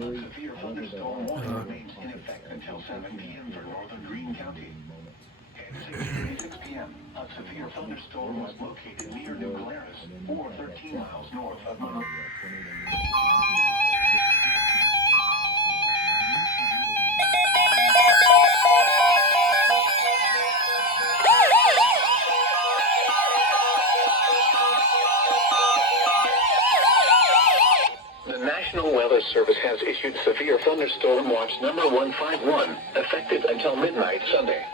A severe thunderstorm warning remains in effect until 7 p.m. for northern Greene County. At 6:36 p.m., a severe thunderstorm was located near New Glarus, or 13 miles north of Milwaukee. The National Weather Service has issued Severe Thunderstorm Watch number 151, effective until midnight Sunday.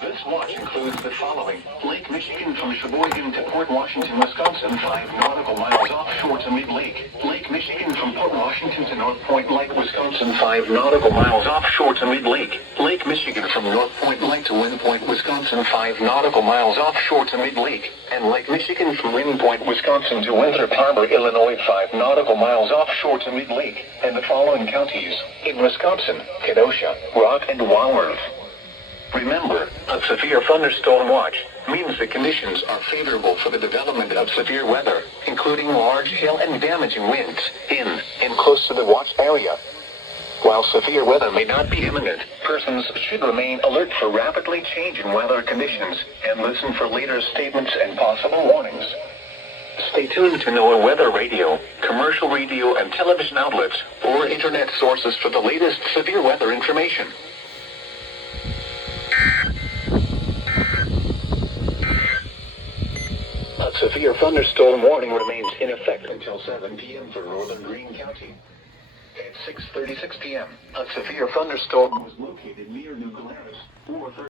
This watch includes the following: Lake Michigan from Sheboygan to Port Washington, Wisconsin, 5 nautical miles offshore to mid-lake. Lake Michigan from Port Washington to North Point Lake, Wisconsin, 5 nautical miles offshore to mid-lake. Lake Michigan from North Point Lake to Wind Point, Wisconsin, 5 nautical miles offshore to mid-lake. And Lake Michigan from Wind Point, Wisconsin to Winthrop Harbor, Illinois, 5 nautical miles offshore to mid-lake. And the following counties in Wisconsin: Kenosha, Rock, and Walworth. Remember, a severe thunderstorm watch means the conditions are favorable for the development of severe weather, including large hail and damaging winds in and close to the watch area. While severe weather may not be imminent, persons should remain alert for rapidly changing weather conditions and listen for later statements and possible warnings. Stay tuned to Noaa Weather Radio, commercial radio and television outlets, or internet sources for the latest severe weather information. A severe thunderstorm warning remains in effect until 7 p.m. for northern Greene County. At 6:36 p.m., a severe thunderstorm was located near New Glarus, or